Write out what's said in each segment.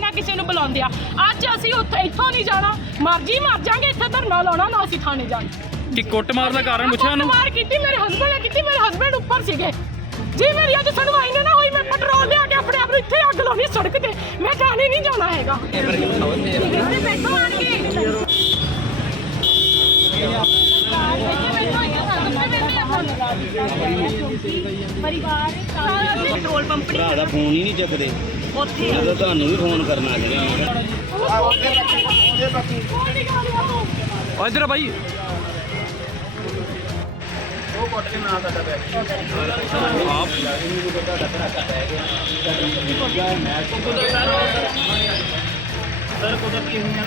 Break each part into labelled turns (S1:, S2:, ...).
S1: ਨਾ ਕਿਸੇ ਨੂੰ ਬੁਲਾਉਂਦੇ ਆ। ਅੱਜ ਅਸੀਂ ਉੱਥੇ ਇੱਥੋਂ ਨਹੀਂ ਜਾਣਾ, ਮਰਜੀ ਮਰ ਜਾਾਂਗੇ, ਇੱਥੇ ਧਰਨਾ ਲਾਉਣਾ ਨਾ ਅਸੀਂ ਥਾਣੇ ਜਾਣਾ।
S2: ਕਿ ਕੁੱਟਮਾਰ ਦਾ ਕਾਰਨ ਪੁੱਛਿਆ ਉਹਨੂੰ?
S1: ਕੁੱਟਮਾਰ ਕੀਤੀ ਮੇਰੇ ਹਸਬੰਡ ਨੇ ਕੀਤੀ, ਮੇਰੇ ਹਸਬੰਡ ਉੱਪਰ ਸੀਗੇ ਜੀ। ਮੇਰੀ ਅੱਜ ਸੁਣਵਾਈ ਨਾ ਹੋਈ, ਮੈਂ ਪੈਟਰੋਲ ਲਿਆ ਕੇ ਆਪਣੇ ਆਪ ਨੂੰ ਇੱਥੇ ਅੱਗ ਲਾਉਣੀ ਸੜਕ ਤੇ। ਮੈਂ ਥਾਣੇ ਨਹੀਂ ਜਾਣਾ ਹੈਗਾ। ਇੱਥੇ ਬੈਠੋ ਆਣ ਕੇ ਪਰਿਵਾਰ ਪੈਟਰੋਲ ਪੰਪ
S3: ਭਰਾ ਦਾ ਫੋਨ ਹੀ ਨਹੀਂ ਚੱਕਦੇ
S1: ਉੱਥੇ
S3: ਜਦੋਂ ਤੁਹਾਨੂੰ ਵੀ ਫੋਨ ਕਰਨਾ ਸੀਗਾ।
S2: ਇੱਧਰ ਆ ਬਾਈ।
S3: ਉਹ ਕੁੱਟ ਕੇ ਨਾ ਸਾਡਾ ਬੈਠ ਸਰ ਕੁਦਰਤੀ ਹੁੰਦੀਆਂ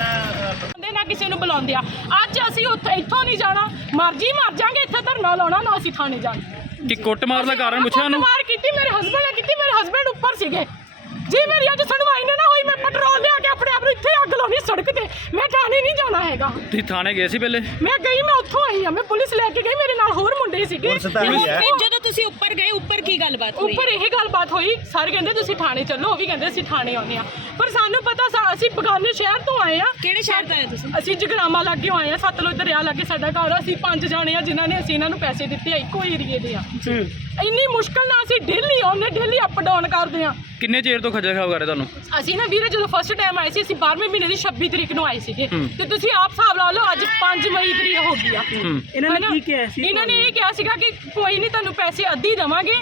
S1: ਨਾ ਕਿਸੇ ਨੂੰ ਬੁਲਾਉਂਦੇ ਆ। ਅੱਜ ਅਸੀਂ ਉੱਥੇ ਇੱਥੋਂ ਨਹੀਂ ਜਾਣਾ, ਮਰਜੀ ਮਰ ਜਾਾਂਗੇ, ਇੱਥੇ ਧਰਨਾ ਲਾਉਣਾ ਨਾ ਅਸੀਂ ਥਾਣੇ ਜਾਣਾ।
S2: ਕਿ ਕੁੱਟਮਾਰ ਦਾ ਕਾਰਨ ਪੁੱਛਿਆ ਉਹਨੂੰ?
S1: ਕੁੱਟਮਾਰ ਕੀਤੀ ਮੇਰੇ ਹਸਬੰਡ ਨੇ ਕੀਤੀ, ਮੇਰੇ ਹਸਬੰਡ ਉੱਪਰ ਸੀਗੇ ਜੀ। ਮੇਰੀ ਅੱਜ ਸੁਣਵਾਈ ਨਾ ਹੋਈ, ਮੈਂ ਪੈਟਰੋਲ ਲਿਆ ਕੇ ਆਪਣੇ ਆਪ ਨੂੰ ਇੱਥੇ ਅੱਗ ਲਾਉਣੀ ਸੜਕ ਤੇ। ਮੈਂ ਥਾਣੇ ਨਹੀਂ ਜਾਣਾ ਹੈਗਾ।
S2: ਤੁਸੀਂ ਥਾਣੇ ਗਏ ਸੀ ਪਹਿਲੇ?
S1: ਮੈਂ ਗਈ, ਮੈਂ ਉੱਥੋਂ ਆਈ ਆ, ਮੈਂ ਪੁਲਿਸ ਲੈ ਕੇ ਗਈ, ਮੇਰੇ ਨਾਲ ਹੋਰ ਮੁੰਡੇ ਸੀਗੇ।
S4: ਜਦੋਂ ਤੁਸੀਂ ਉੱਪਰ ਗਏ, ਉੱਪਰ ਕੀ ਗੱਲਬਾਤ ਹੋਈ?
S1: ਉੱਪਰ ਇਹ ਗੱਲਬਾਤ ਹੋਈ, ਸਰ ਕਹਿੰਦੇ ਤੁਸੀਂ ਥਾਣੇ ਚੱਲੋ, ਉਹ ਵੀ ਕਹਿੰਦੇ ਅਸੀਂ ਥਾਣੇ ਆਉਂਦੇ ਆ। ਪਰ ਸਾਨੂੰ ਪਤਾ ਅਸੀਂ ਬਗਾਨੇ ਸ਼ਹਿਰ ਤੋਂ ਆਏ ਆ।
S4: ਕਿਹੜੇ ਸ਼ਹਿਰ ਤੋਂ ਆਏ ਤੁਸੀਂ?
S1: ਅਸੀਂ ਜਗਰਾਮਾ ਲਾਗੇ ਆਏ ਆ, ਸਤਲੁਜ ਦਰਿਆ ਲਾਗੇ ਸਾਡਾ ਘਰ ਆ। ਅਸੀਂ 5 ਜਾਣੇ ਆ ਜਿਨ੍ਹਾਂ ਨੇ ਅਸੀਂ ਇਹਨਾਂ ਨੂੰ ਪੈਸੇ ਦਿੱਤੇ ਆ, ਇੱਕੋ ਏਰੀਏ ਦੇ ਆ। ਇੰਨੀ ਮੁਸ਼ਕਲ ਨਾਲ ਅਸੀਂ ਡੇਲੀ ਆਉਂਦੇ, ਡੇਲੀ ਅਪ ਡਾਊਨ ਕਰਦੇ ਆ।
S2: ਕਿੰਨੇ ਚਿਰ ਤੋਂ ਖੱਜਲ ਖਰਾਬ ਕਰ ਰਹੇ ਤੁਹਾਨੂੰ?
S1: ਅਸੀਂ ਨਾ ਵੀਰੇ ਜਦੋਂ ਫਸਟ ਟਾਈਮ ਆਏ ਸੀ, ਅਸੀਂ 12ਵੇਂ ਮਹੀਨੇ ਦੀ 26 ਤਰੀਕ ਨੂੰ ਆਏ ਸੀਗੇ, ਤੇ ਤੁਸੀਂ ਆਪ ਹਿਸਾਬ ਲਾ ਲਓ ਅੱਜ 5 ਮਈ ਤਰੀਕ ਹੋ ਗਈ ਆ।
S5: ਇਹਨਾਂ ਨੇ ਕੀ ਕਿਹਾ ਸੀ?
S1: ਇਹਨਾਂ ਨੇ ਇਹ ਕਿਹਾ ਸੀਗਾ ਕਿ ਕੋਈ ਨਹੀਂ, ਤੁਹਾਨੂੰ ਪੈਸੇ ਅੱਧੀ ਦੇਵਾਂਗੇ,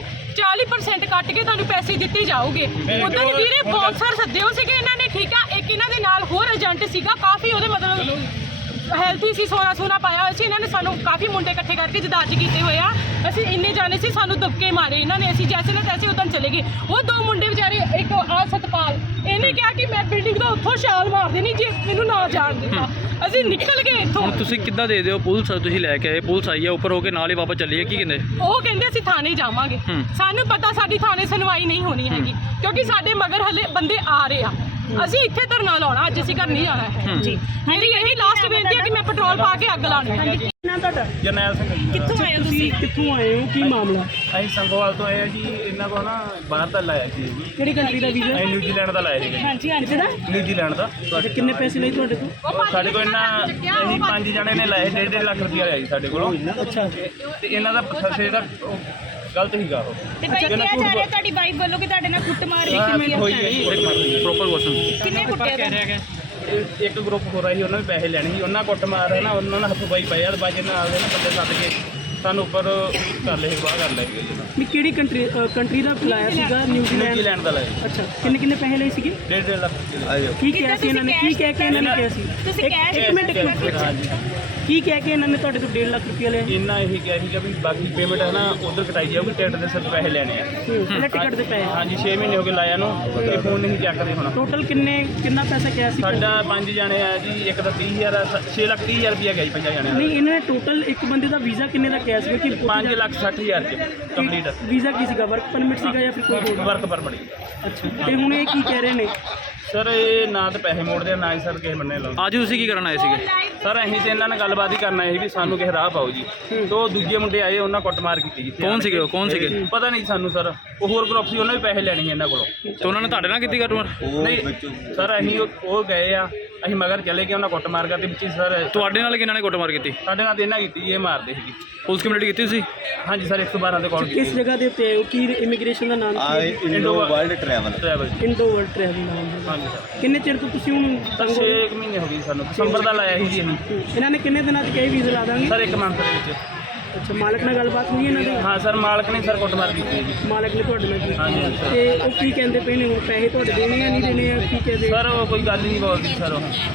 S1: 40% ਕੱਟ ਕੇ ਤੁਹਾਨੂੰ ਪੈਸੇ ਦਿੱਤੇ ਜਾਓਗੇ। ਉਦੋਂ ਵੀਰੇ ਬੌਂਸਰ ਸੱਦੇ ਹੋ ਸੀਗੇ ਇਹਨਾਂ ਨੇ, ਠੀਕ ਆ। ਇੱਕ ਇਹਨਾਂ ਦੇ ਨਾਲ ਹੋਰ ਏਜੰਟ ਸੀਗਾ, ਕਾਫੀ ਉਹਦੇ ਮਤਲਬ ਹੈਲਥੀ ਸੀ, ਸੋਨਾ ਪਾਇਆ ਹੋਇਆ ਸੀ। ਇਹਨਾਂ ਨੇ ਸਾਨੂੰ ਕਾਫੀ ਮੁੰਡੇ ਇਕੱਠੇ ਕਰਕੇ ਜਦਾਜ ਕੀਤੇ ਹੋਏ ਆ। ਅਸੀਂ ਇੰਨੇ ਜਾਣੇ ਸੀ, ਸਾਨੂੰ ਦਬਕੇ ਮਾਰੇ ਇਹਨਾਂ ਨੇ। ਅਸੀਂ ਜੈਸੇ ਨਾ ਤੈਸੇ ਉਦੋਂ ਚਲੇ ਗਏ। ਉਹ 2 ਮੁੰਡੇ ਵਿਚਾਰੇ, ਇੱਕ ਆ ਸਤਪਾਲ, ਇਹਨੇ ਕਿਹਾ ਕਿ ਮੈਂ ਬਿਲਡਿੰਗ ਦਾ ਉੱਥੋਂ ਛਾਲ ਮਾਰ ਦੇਣੀ ਜੇ ਮੈਨੂੰ ਨਾ ਜਾਣ ਦਿੱਤਾ। ਅਸੀਂ ਨਿਕਲ ਗਏ ਇੱਥੋਂ।
S2: ਹੁਣ ਤੁਸੀਂ ਕਿੱਦਾਂ ਦੇ ਦਿਓ? ਪੁਲਿਸ ਤੁਸੀਂ ਲੈ ਕੇ ਆਏ, ਪੁਲਿਸ ਆਈ ਆ, ਉੱਪਰ ਹੋ ਕੇ ਨਾਲ ਹੀ ਵਾਪਸ ਚੱਲੀ ਆ, ਕੀ ਕਹਿੰਦੇ?
S1: ਉਹ ਕਹਿੰਦੇ ਅਸੀਂ ਥਾਣੇ ਜਾਵਾਂਗੇ। ਸਾਨੂੰ ਪਤਾ ਸਾਡੀ ਥਾਣੇ ਸੁਣਵਾਈ ਨਹੀਂ ਹੋਣੀ ਹੈਗੀ, ਕਿਉਂਕਿ ਸਾਡੇ ਮਗਰ ਹਲੇ ਬੰਦੇ ਆ ਰਹੇ ਆ। ਅਸੀਂ ਇੱਥੇ ਧਰਨਾ ਲਾਉਣਾ, ਅੱਜ ਅਸੀਂ ਘਰ ਨਹੀਂ ਜਾਣਾ ਹੈ ਜੀ। ਮੇਰੀ ਇਹੀ ਲਾਸਟ ਬੇਨਤੀ ਹੈ ਕਿ ਮੈਂ ਪੈਟਰੋਲ ਪਾ ਕੇ ਅੱਗ ਲਾਉਣੀ ਹੈ।
S5: ਨਾ ਤੁਹਾਡਾ
S3: ਜਰਨੈਲ ਸਿੰਘ ਜੀ।
S4: ਕਿੱਥੋਂ ਆਏ ਹੋ ਤੁਸੀਂ?
S5: ਕਿੱਥੋਂ ਆਏ ਹੋ? ਕੀ ਮਾਮਲਾ?
S3: ਅਸੀਂ ਸੰਗੋਵਾਲ ਤੋਂ ਆਏ ਆ ਜੀ। ਇਹਨਾਂ ਕੋਲ ਨਾ ਬਾਹਰ ਦਾ ਲਾਇਆ ਸੀ ਜੀ।
S5: ਕਿਹੜੀ ਕੰਟਰੀ ਦਾ ਵੀਜ਼ਾ?
S3: ਅਸੀਂ ਨਿਊਜ਼ੀਲੈਂਡ ਦਾ ਲਾਇਆ ਸੀਗਾ।
S4: ਹਾਂਜੀ ਹਾਂਜੀ।
S3: ਨਿਊਜ਼ੀਲੈਂਡ ਦਾ।
S5: ਅੱਛਾ, ਕਿੰਨੇ ਪੈਸੇ ਲਏ ਤੁਹਾਡੇ ਤੋਂ?
S3: ਸਾਡੇ ਕੋਲ ਇਹਨਾਂ ਅਸੀਂ 5 ਜਣੇ ਨੇ ਲਾਏ, 1.5 ਲੱਖ ਰੁਪਇਆ ਲਿਆ ਜੀ ਸਾਡੇ ਕੋਲੋਂ।
S5: ਅੱਛਾ,
S3: ਤੇ ਇਹਨਾਂ ਦਾ ਫਸੇ ਦਾ ਗਲਤ ਸੀਗਾ ਉਹ।
S4: ਤੇ ਭਾਈ ਕਿਹਾ ਜਾ ਰਿਹਾ ਤੁਹਾਡੀ ਵਾਈਫ ਵੱਲੋਂ ਕਿ ਤੁਹਾਡੇ ਨਾਲ ਕੁੱਟਮਾਰ ਵੀ ਕੀਤੀ
S3: ਹੋਈ
S4: ਹੈ?
S3: ਹੈ ਜੀ।
S2: Proper question.
S4: ਕਿੰਨੇ ਕੁੱਟਿਆ ਤੁਹਾਨੂੰ?
S3: ਇੱਕ ਗਰੁੱਪ ਹੋ ਰਿਹਾ ਸੀ, ਉਹਨਾਂ ਵੀ ਪੈਸੇ ਲੈਣੇ ਸੀ। ਉਹਨਾਂ ਕੁੱਟ ਮਾਰ ਹੈ ਨਾ, ਉਹਨਾਂ ਨਾਲ ਹੱਥੋਂ ਬਾਈ ਪਏ ਆ। ਬਾਜੇ ਨਾਲ ਦੇ ਨਾ ਬੰਦੇ ਸੱਦ ਕੇ ਸਾਨੂੰ ਉੱਪਰ ਕਰ ਲਏ, ਬਾਹਰ ਕਰ ਲਏ ਜੀ।
S5: ਵੀ ਕਿਹੜੀ ਕੰਟਰੀ ਦਾ ਲਾਇਆ ਸੀਗਾ? ਨਿਊਜ਼ੀਲੈਂਡ।
S3: ਨਿਊਜ਼ੀਲੈਂਡ ਦਾ ਲਾਇਆ
S5: ਅੱਛਾ, ਕਿੰਨੇ ਪੈਸੇ ਲਏ ਸੀਗੇ?
S3: 1.5 ਲੱਖ।
S5: ਕੀ ਕਿਹਾ ਸੀ ਇਹਨਾਂ ਨੇ? ਕੀ ਕਹਿ ਕੇ ਇਹਨਾਂ ਨੇ ਕਿਹਾ ਸੀ?
S4: ਤੁਸੀਂ ਕੈਸ਼
S5: ਇੱਕ ਮਿੰਟ, ਇੱਕ ਮਿੰਟ।
S3: ਹਾਂਜੀ।
S5: ਕੀ ਕਹਿ ਕੇ ਇਹਨਾਂ ਨੇ ਤੁਹਾਡੇ ਤੋਂ 1.5 ਲੱਖ ਰੁਪਇਆ ਲਿਆ?
S3: ਇੰਨਾ ਇਹੀ ਕਿਹਾ ਸੀਗਾ ਵੀ ਬਾਕੀ ਪੇਮੈਂਟ ਹੈ ਨਾ ਉਧਰ ਕਟਾਈ ਜਾਊਗੀ, ਟਿਕਟ ਦੇ ਸਿਰ ਪੈਸੇ ਲੈਣੇ ਆ।
S5: ਪਹਿਲਾਂ ਟਿਕਟ ਦੇ ਪੈਸੇ?
S3: ਹਾਂਜੀ, 6 ਮਹੀਨੇ ਹੋ ਗਏ ਲਾਇਆ ਨੂੰ, ਤੇ ਫੋਨ ਨਹੀਂ ਚੱਕਦੇ ਹੁਣ।
S5: ਟੋਟਲ ਕਿੰਨਾ ਪੈਸਾ ਕਿਹਾ ਸੀ?
S3: ਸਾਡਾ 5 ਜਾਣੇ ਆ ਜੀ। ਇੱਕ ਤਾਂ 30,000 6,30,000 ਰੁਪਇਆ ਗਿਆ ਜੀ 5 ਜਾਣਿਆਂ ਦਾ।
S5: ਨਹੀਂ, ਇਹਨਾਂ ਨੇ ਟੋਟਲ ਇੱਕ ਬੰਦੇ ਦਾ ਵੀਜ਼ਾ ਕਿੰਨੇ ਦਾ ਕਿਹਾ ਸੀਗਾ? ਕਿ
S3: 5,60,000 ਚ ਕੰਪਲੀਟ।
S5: ਵੀਜ਼ਾ ਕੀ ਸੀਗਾ? ਵਰਕ ਪਰਮਿਟ ਸੀਗਾ ਜਾਂ ਫਿਰ ਕੋਈ ਹੋਰ?
S3: ਵਰਕ ਪਰ ਬੜੀ।
S5: ਅੱਛਾ, ਤੇ ਹੁਣ ਇਹ ਕੀ ਕਹਿ ਰਹੇ ਨੇ?
S3: ਸਰ ਇਹ ਨਾ ਤਾਂ ਪੈਸੇ ਮੋੜਦੇ ਆ, ਨਾ ਹੀ ਸਰ ਕਿਸੇ ਬੰਨੇ ਲਾਉਂਦੇ।
S2: ਅੱਜ ਤੁਸੀਂ ਕੀ ਕਰਨ ਆਏ ਸੀਗੇ?
S3: ਸਰ ਅਸੀਂ ਤੇ ਇਹਨਾਂ ਨਾਲ ਗੱਲਬਾਤ ਹੀ ਕਰਨਾ ਹੈ ਵੀ ਸਾਨੂੰ ਕਿਸੇ ਰਾਹ ਪਾਓ ਜੀ। ਤੋਂ ਦੂਜੇ ਮੁੰਡੇ ਆਏ, ਉਹਨਾਂ ਕੁੱਟਮਾਰ ਕੀਤੀ ਜੀ।
S2: ਕੌਣ ਸੀਗੇ ਉਹ? ਕੌਣ ਸੀਗੇ?
S3: ਪਤਾ ਨਹੀਂ ਸਾਨੂੰ ਸਰ। ਉਹ ਹੋਰ ਗਰੁੱਪ ਸੀ, ਉਹਨਾਂ ਵੀ ਪੈਸੇ ਲੈਣੇ ਸੀ ਇਹਨਾਂ ਕੋਲੋਂ।
S2: ਤੇ ਉਹਨਾਂ ਨੇ ਤੁਹਾਡੇ ਨਾਲ ਕੀਤੀ ਕੁੱਟਮਾਰ?
S3: ਨਹੀਂ ਸਰ, ਅਸੀਂ ਉਹ ਗਏ ਆ, ਅਸੀਂ ਮਗਰ ਚਲੇ ਗਏ, ਉਹਨਾਂ ਕੁੱਟਮਾਰ ਕਰਦੇ ਪਿੱਛੇ। ਸਰ
S2: ਤੁਹਾਡੇ ਨਾਲ ਕਿਹਨਾਂ ਨੇ ਕੁੱਟਮਾਰ ਕੀਤੀ?
S3: ਸਾਡੇ ਨਾਲ ਤਾਂ ਇਹਨਾਂ ਕੀਤੀ, ਇਹ ਮਾਰਦੇ ਸੀ।
S2: ਪੁਲਿਸ ਕੰਪਲੇਂਟ ਕੀਤੀ ਸੀ?
S3: ਹਾਂਜੀ ਸਰ, 112 ਦੇ ਕਾਲ
S5: ਕਿਸ ਜਗ੍ਹਾ ਦੇ ਉੱਤੇ ਆਏ ਹੋ? ਕੀ ਇਮੀਗ੍ਰੇਸ਼ਨ ਦਾ ਨਾਮ ਕੀ ਹੈ?
S3: Indo World Travel.
S5: Indo World Travel ਨਾਮ ਹੈ।
S3: ਹਾਂਜੀ ਸਰ।
S5: ਕਿੰਨੇ ਚਿਰ ਤੋਂ ਤੁਸੀਂ ਹੁਣ ਤੰਗ ਹੋ
S3: 6
S5: ਰਹੇ?
S3: ਮਹੀਨੇ ਹੋ ਗਏ ਸਾਨੂੰ। ਦਸੰਬਰ ਦਾ ਲਾਇਆ ਸੀ ਜੀ ਅਸੀਂ।
S5: ਇਹਨਾਂ ਨੇ ਕਿੰਨੇ ਦਿਨਾਂ 'ਚ ਕਹੇ ਵੀਜ਼ਾ ਲਾ ਦਾਂਗੇ?
S3: ਸਰ 1 ਮੰਥ ਦੇ ਵਿੱਚ।
S5: ਅੱਛਾ, ਮਾਲਕ ਨਾਲ ਗੱਲਬਾਤ ਹੋਈ ਇਹਨਾਂ ਦੀ?
S3: ਹਾਂ ਸਰ, ਮਾਲਕ ਨੇ ਸਰ ਕੁੱਟਮਾਰ ਕੀਤੀ ਜੀ।
S5: ਮਾਲਕ ਨੇ ਤੁਹਾਡੇ ਨਾਲ ਕੀਤੀ?
S3: ਹਾਂਜੀ ਸਰ।
S5: ਤੇ ਉਹ ਕੀ ਕਹਿੰਦੇ ਪਏ ਨੇ ਹੁਣ? ਪੈਸੇ ਤੁਹਾਡੇ ਦੇਣੇ ਆ, ਨਹੀਂ ਦੇਣੇ ਆ? ਕੀ ਕਹਿੰਦੇ?
S3: ਸਰ ਉਹ ਕੋਈ ਗੱਲ ਹੀ ਨਹੀਂ ਬੋਲਦੀ ਸਰ।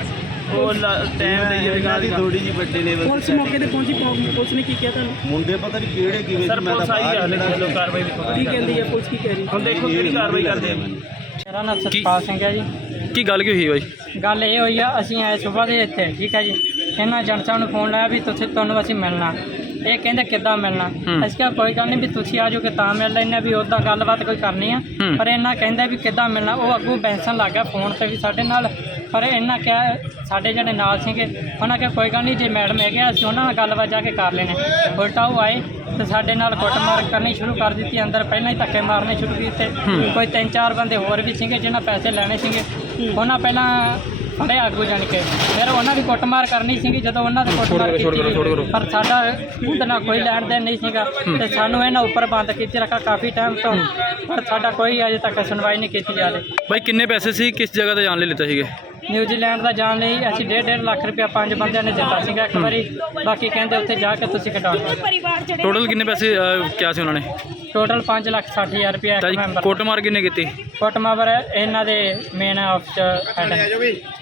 S3: ਉਹ ਟਾਈਮ ਦੇ ਜੇਗਾ ਦੀ ਥੋੜੀ ਜੀ ਵੱਡੇ ਲੈਵਲ
S5: ਪੁਲਿਸ ਮੌਕੇ ਤੇ ਪਹੁੰਚੀ, ਪੁਲਿਸ ਨੇ ਕੀ ਕਿਹਾ ਤੁਹਾਨੂੰ?
S3: ਮੁੰਡੇ ਪਤਾ ਨਹੀਂ ਕਿਹੜੇ ਕਿਵੇਂ ਸਰ। ਪੁਲਿਸ ਆਈ ਆ, ਲੋ ਕਾਰਵਾਈ ਦੇਖੋ
S5: ਕੀ ਕਹਿੰਦੀ ਹੈ ਪੁਲਿਸ? ਕੀ ਕਹਿ ਰਹੀ?
S3: ਹੁਣ ਦੇਖੋ ਕਿਹੜੀ ਕਾਰਵਾਈ ਕਰਦੇ ਆ।
S6: ਮੇਰਾ ਨਾਮ ਸਤਪਾਲ ਸਿੰਘ ਹੈ ਜੀ।
S2: ਕੀ ਗੱਲ ਕੀ ਹੋਈ ਬਾਈ?
S6: ਗੱਲ ਇਹ ਹੋਈ ਆ, ਅਸੀਂ ਆਏ ਸਵੇਰ ਦੇ ਇੱਥੇ, ਠੀਕ ਹੈ ਜੀ। ਇਹਨਾਂ ਏਜੰਟ ਸਾਹਿਬ ਨੂੰ ਫੋਨ ਲਾਇਆ ਵੀ ਤੁਹਾਨੂੰ ਅਸੀਂ ਮਿਲਣਾ। ਇਹ ਕਹਿੰਦੇ ਕਿੱਦਾਂ ਮਿਲਣਾ? ਅਸੀਂ ਕਿਹਾ ਕੋਈ ਗੱਲ ਨਹੀਂ ਵੀ ਤੁਸੀਂ ਆ ਜਾਓਗੇ ਤਾਂ ਮਿਲ ਲੈਂਦੇ ਵੀ ਉੱਦਾਂ ਗੱਲਬਾਤ ਕੋਈ ਕਰਨੀ ਆ। ਪਰ ਇਹਨਾਂ ਕਹਿੰਦੇ ਵੀ ਕਿੱਦਾਂ ਮਿਲਣਾ? ਉਹ ਅੱਗੋਂ ਬੈਂਸਣ ਲੱਗ ਗਿਆ ਫੋਨ ਤੇ ਵੀ ਸਾਡੇ ਨਾਲ। ਪਰ ਇਹਨਾਂ ਕਿਹਾ ਸਾਡੇ ਜਿਹੜੇ ਨਾਲ ਸੀਗੇ, ਉਹਨਾਂ ਕਿਹਾ ਕੋਈ ਗੱਲ ਨਹੀਂ, ਜੇ ਮੈਡਮ ਹੈਗੇ ਅਸੀਂ ਉਹਨਾਂ ਨਾਲ ਗੱਲਬਾਤ ਜਾ ਕੇ ਕਰ ਲੈਣੇ। ਉਲਟਾ ਉਹ ਆਏ ਤੇ ਸਾਡੇ ਨਾਲ ਕੁੱਟਮਾਰ ਕਰਨੀ ਸ਼ੁਰੂ ਕਰ ਦਿੱਤੀ। ਅੰਦਰ ਪਹਿਲਾਂ ਹੀ ਧੱਕੇ ਮਾਰਨੇ ਸ਼ੁਰੂ ਕੀਤੇ। ਕੋਈ 3-4 ਬੰਦੇ ਹੋਰ ਵੀ ਸੀਗੇ ਜਿਹਨਾਂ ਪੈਸੇ ਲੈਣੇ ਸੀਗੇ, ਉਹਨਾਂ ਪਹਿਲਾਂ ਫੜੇ ਆਗੂ ਜਾਣ ਕੇ ਫਿਰ ਉਹਨਾਂ ਦੀ ਕੁੱਟਮਾਰ ਕਰਨੀ ਸੀਗੀ ਜਦੋਂ ਉਹਨਾਂ ਦੇ ਕੁੱਟਮਾਰ ਕੀਤੀ ਪਰ ਸਾਡਾ ਉਹਦੇ ਨਾਲ ਕੋਈ ਲੈਣ ਦੇਣ ਨਹੀਂ ਸੀਗਾ ਤੇ ਸਾਨੂੰ ਇਹਨਾਂ ਉੱਪਰ ਬੰਦ ਕੀਤੀ ਰੱਖਾ ਕਾਫੀ ਟਾਈਮ ਤੋਂ ਪਰ ਸਾਡਾ ਕੋਈ ਅਜੇ ਤੱਕ ਸੁਣਵਾਈ ਨਹੀਂ ਕੀਤੀ ਜਾ ਰਹੀ।
S2: ਬਾਈ ਕਿੰਨੇ ਪੈਸੇ ਸੀ, ਕਿਸ ਜਗ੍ਹਾ ਤੇ ਜਾਣ ਲਈ ਲਿੱਤੇ ਸੀਗੇ?
S6: ਨਿਊਜ਼ੀਲੈਂਡ ਦਾ ਜਾਣ ਲਈ ਅਸੀਂ 1.5 ਲੱਖ ਰੁਪਇਆ 5 ਬੰਦਿਆਂ ਨੇ ਦਿੱਤਾ ਸੀਗਾ ਇੱਕ ਵਾਰੀ, ਬਾਕੀ ਕਹਿੰਦੇ ਉੱਥੇ ਜਾ ਕੇ ਤੁਸੀਂ ਕਟਾ ਲਓ।
S4: ਪਰਿਵਾਰ ਜਿਹੜੇ
S2: ਟੋਟਲ ਕਿੰਨੇ ਪੈਸੇ ਕਿਹਾ ਸੀ ਉਹਨਾਂ ਨੇ?
S6: ਟੋਟਲ 5,60,000 ਰੁਪਇਆ
S2: ਤਾਂ
S6: ਇੱਕ
S2: ਜੀ
S6: ਮੈਂਬਰ।
S2: ਕੁੱਟਮਾਰ ਕਿੰਨੇ ਕੀਤੀ?
S6: ਕੁੱਟਮਾਰ ਇਹਨਾਂ ਦੇ ਮੇਨ ਆਫਿਸ 'ਚ ਹੈਡ